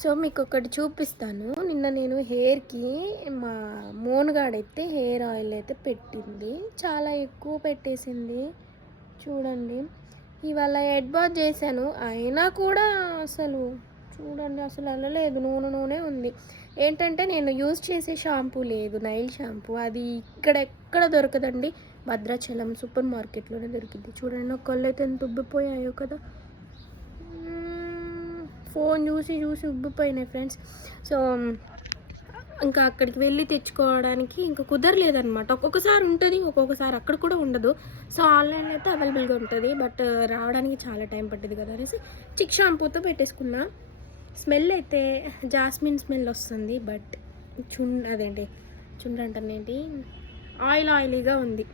So మీకు ఒకటి చూపిస్తాను. నిన్న నేను హెయిర్‌కి మా మోనుగాడైతే హెయిర్ ఆయిల్ అయితే పెట్టింది. చాలా ఎక్కువ పెట్టేసింది. చూడండి. ఇవాళ హెడ్ బాత్ చేశాను. అయినా కూడా అసలు చూడండి అసలు వెళ్ళలేదు. నూనె ఉంది. ఏంటంటే నేను యూజ్ చేసే షాంపూ లేదు, నైల్ షాంపూ. అది ఇక్కడెక్కడ దొరకదండి. భద్రాచలం సూపర్ మార్కెట్లోనే దొరికింది. చూడండి నా కళ్ళైతే ఎంత ఉబ్బిపోయాయో కదా. ఫోన్ చూసి ఉబ్బిపోయినాయి ఫ్రెండ్స్. సో ఇంకా అక్కడికి వెళ్ళి తెచ్చుకోవడానికి ఇంకా కుదరలేదనమాట. ఒక్కొక్కసారి ఉంటుంది, ఒక్కొక్కసారి అక్కడ కూడా ఉండదు. సో ఆన్లైన్లో అయితే అవైలబుల్గా ఉంటుంది, బట్ రావడానికి చాలా టైం పట్టింది కదా అనేసి చిక్ షాంపూతో పెట్టేసుకున్నా. స్మెల్ అయితే జాస్మిన్ స్మెల్ వస్తుంది, బట్ అదేంటి చుండ్రంటనేంటి ఆయిలీగా ఉంది.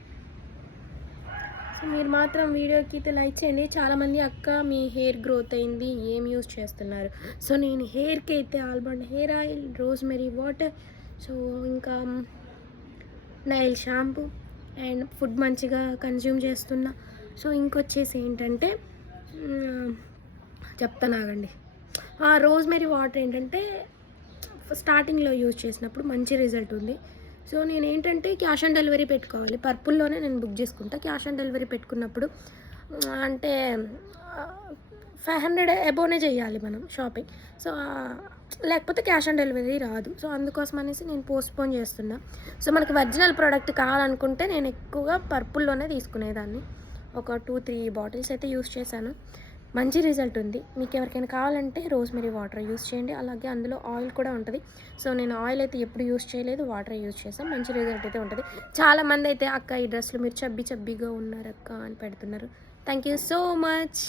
సో మీరు మాత్రం వీడియోకి అయితే లైక్ చేయండి. చాలామంది అక్క మీ హెయిర్ గ్రోత్ అయింది, ఏం యూజ్ చేస్తున్నారు? సో నేను హెయిర్కి అయితే almond hair oil, rosemary water, so ఇంకా నైల్ షాంపూ అండ్ ఫుడ్ మంచిగా కన్జ్యూమ్ చేస్తున్నా. సో ఇంకొచ్చేసి ఏంటంటే చెప్తాను ఆగండి. రోజ్మెరీ వాటర్ ఏంటంటే స్టార్టింగ్లో యూజ్ చేసినప్పుడు మంచి రిజల్ట్ ఉంది. సో నేను ఏంటంటే క్యాష్ ఆన్ డెలివరీ పెట్టుకోవాలి. పర్పుల్లోనే నేను బుక్ చేసుకుంటా. క్యాష్ ఆన్ డెలివరీ పెట్టుకున్నప్పుడు అంటే 500 అబోనే చేయాలి మనం షాపింగ్. సో లేకపోతే క్యాష్ ఆన్ డెలివరీ రాదు. సో అందుకోసం అనేసి నేను పోస్ట్పోన్ చేస్తున్నా. సో మనకి ఒరిజినల్ ప్రోడక్ట్ కావాలనుకుంటే నేను ఎక్కువగా పర్పుల్లోనే తీసుకునేదాన్ని. ఒక 2-3 బాటిల్స్ అయితే యూస్ చేశాను. మంచి రిజల్ట్ ఉంది. మీకు ఎవరికైనా కావాలంటే రోజ్మెరీ వాటర్ యూస్ చేయండి. అలాగే అందులో ఆయిల్ కూడా ఉంటుంది. సో నేను ఆయిల్ అయితే ఎప్పుడు యూస్ చేయలేదు, వాటర్ యూస్ చేసాను. మంచి రిజల్ట్ అయితే ఉంటుంది. చాలామంది అయితే అక్క ఈ డ్రెస్లో మీరు చబ్బీగా ఉన్నారు అక్క అని పెడుతున్నారు. Thank you so much.